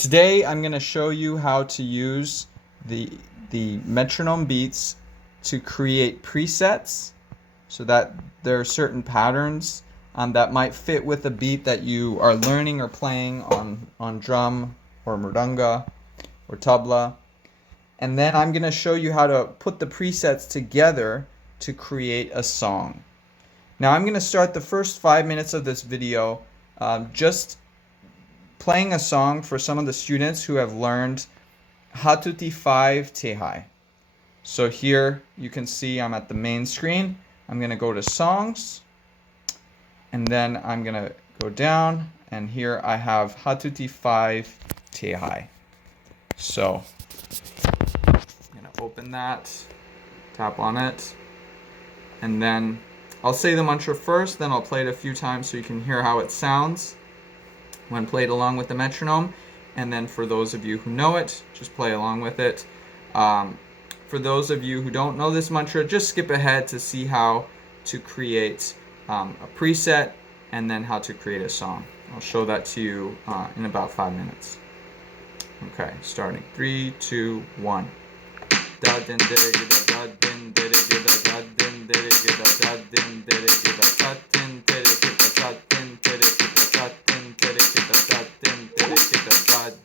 Today I'm going to show you how to use the metronome beats to create presets so that there are certain patterns that might fit with the beat that you are learning or playing on drum or mridanga or tabla. And then I'm going to show you how to put the presets together to create a song. Now I'm going to start the first 5 minutes of this video just playing a song for some of the students who have learned Hattuti 5 Tehai. So here you can see I'm at the main screen. I'm going to go to songs, and then I'm going to go down, and here I have Hattuti 5 Tehai. So I'm going to open that, tap on it, and then I'll say the mantra first, then I'll play it a few times so you can hear how it sounds when played along with the metronome. And then for those of you who know it, just play along with it. For those of you who don't know this mantra, just skip ahead to see how to create a preset and then how to create a song. I'll show that to you in about 5 minutes. Okay, starting 3, 2, 1. Da din dere gida da din dere gida da din dere gida da din dere gida da din dere gida da din dere gida da din dere gida da din dere gida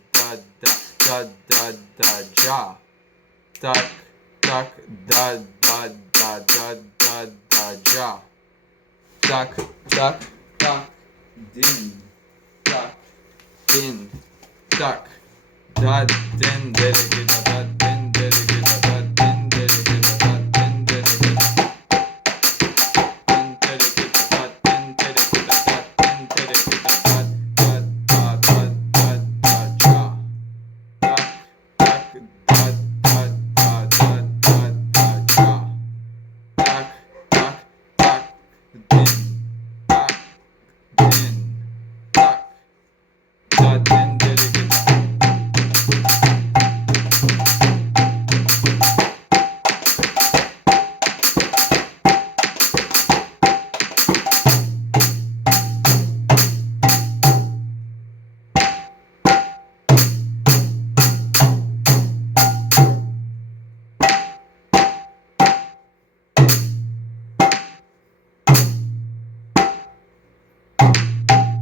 da da da da da ja tak tak da da da da da da ja tak tak tak din tak din tak da din dere gida da din dere gida da din dere gida da din dere gida din dere gida da din dere gida da din dere gida da da da da da da ja tak tak da da da da da da ja tak tak tak din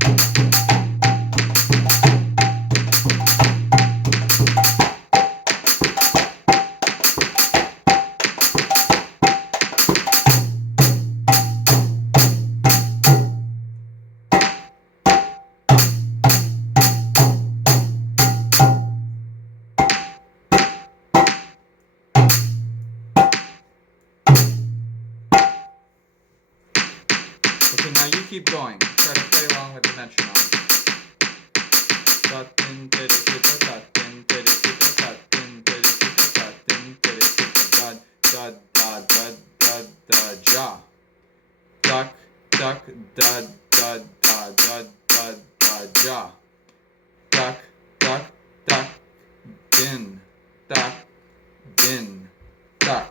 tak din tak da din dere gida. Okay, now you keep going. Try to play along with the metronome. Da din dere gida da din dere gida da din dere gida da din dere gida da da da da da ja. Tak tak da da da da da da ja. Tak tak tak din tak din tak.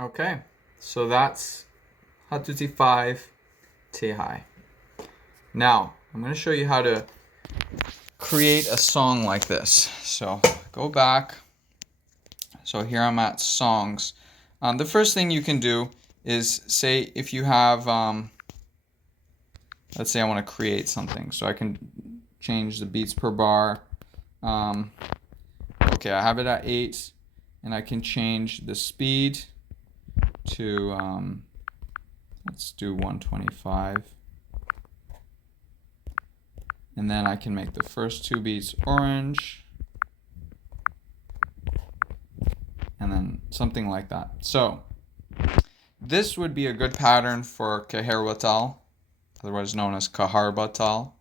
Okay, so that's Hattuti 5 Tehai. Now, I'm going to show you how to create a song like this. So, go back. So here I'm at songs. The first thing you can do is say if you have, let's say I want to create something. So I can change the beats per bar. Okay, I have it at 8, and I can change the speed to, let's do 125. And then I can make the first 2 beats orange. And then something like that. So this would be a good pattern for Kaharbatal, otherwise known as Kaharbatal.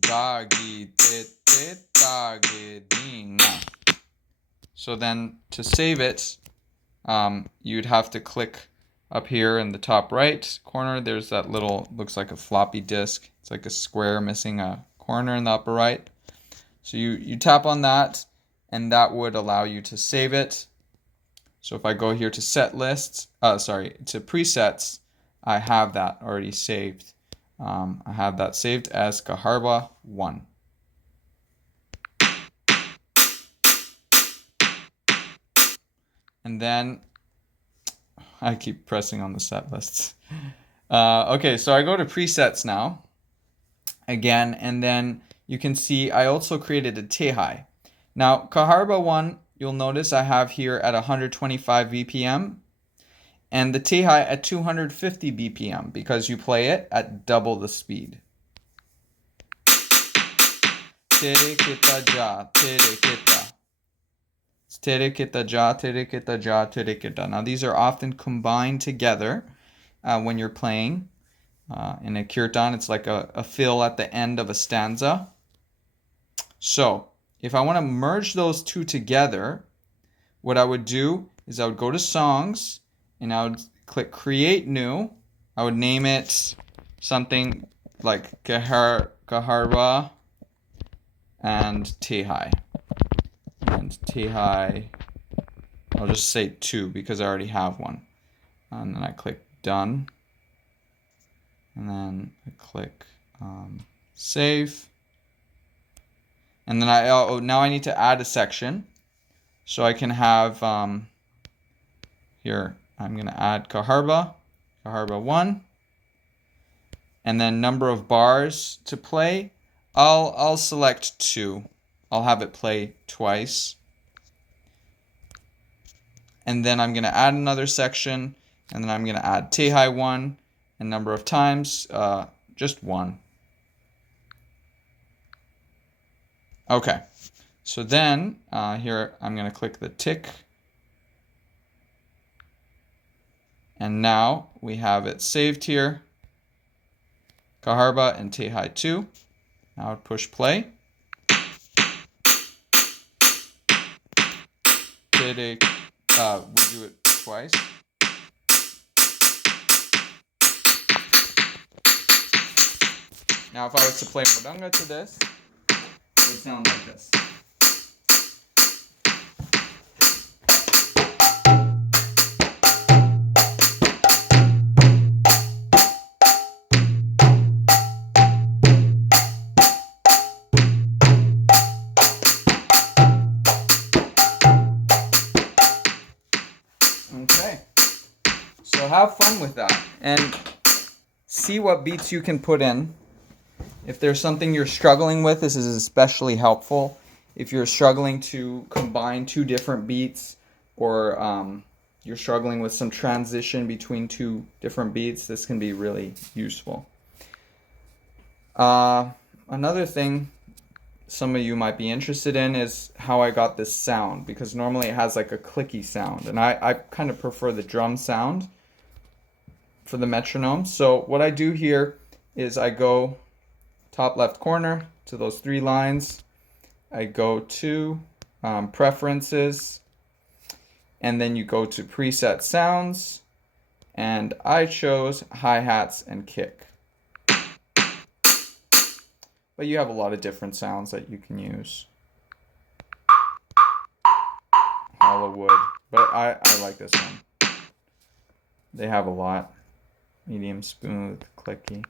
Dagi te dagi dina. So then to save it, you'd have to click up here in the top right corner. There's that little, looks like a floppy disk. It's like a square missing a corner in the upper right. So you tap on that, and that would allow you to save it. So if I go here to set lists, to presets, I have that already saved. I have that saved as Kaharba 1. And then I keep pressing on the set lists. Okay, so I go to presets now again, and then you can see I also created a Tehai. Now, Kaharba 1, you'll notice I have here at 125 BPM, and the Tehai at 250 BPM, because you play it at double the speed. Tere kita ja, tere kita. It's tere kita ja, tere kita ja, tere kita. Now, these are often combined together when you're playing. In a Kirtan, it's like a fill at the end of a stanza. So, if I want to merge those two together, what I would do is I would go to songs, and I would click create new. I would name it something like Kaharba and Tehai. And Tehai, I'll just say 2 because I already have one. And then I click done. And then I click save. And then now I need to add a section. So I can have, here, I'm going to add Kaharba 1. And then number of bars to play, I'll select 2. I'll have it play twice. And then I'm going to add another section. And then I'm going to add Tehai 1. And number of times, just 1. Okay, so then here I'm going to click the tick. And now we have it saved here. Kaharba and Tehai 2. Now I push play. We do it twice. Now if I was to play Mridanga to this, it would sound like this. Okay, so have fun with that and see what beats you can put in. If there's something you're struggling with, this is especially helpful. If you're struggling to combine 2 different beats, or you're struggling with some transition between 2 different beats, this can be really useful. Another thing some of you might be interested in is how I got this sound, because normally it has like a clicky sound, and I kind of prefer the drum sound for the metronome. So what I do here is I go top left corner to those 3 lines. I go to preferences, and then you go to preset sounds, and I chose hi-hats and kick. But you have a lot of different sounds that you can use. sandalwood wood, but I like this one. They have a lot. Medium, smooth, clicky.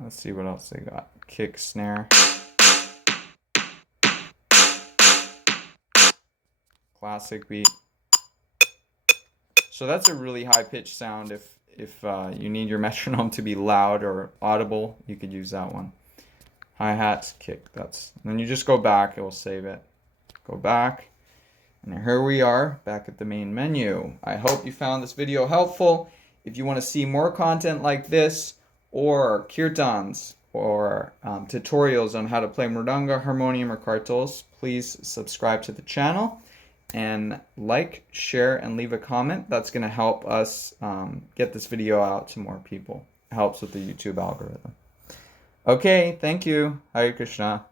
Let's see what else they got. Kick, snare. Classic beat. So that's a really high pitched sound. If you need your metronome to be loud or audible, you could use that one. Hi-hats, kick. And then you just go back, it will save it. Go back. And here we are back at the main menu. I hope you found this video helpful. If you want to see more content like this, or kirtans, or tutorials on how to play mridanga, harmonium, or kartals, please subscribe to the channel and like, share, and leave a comment. That's going to help us get this video out to more people. It helps with the YouTube algorithm. Okay, thank you. Hare Krishna.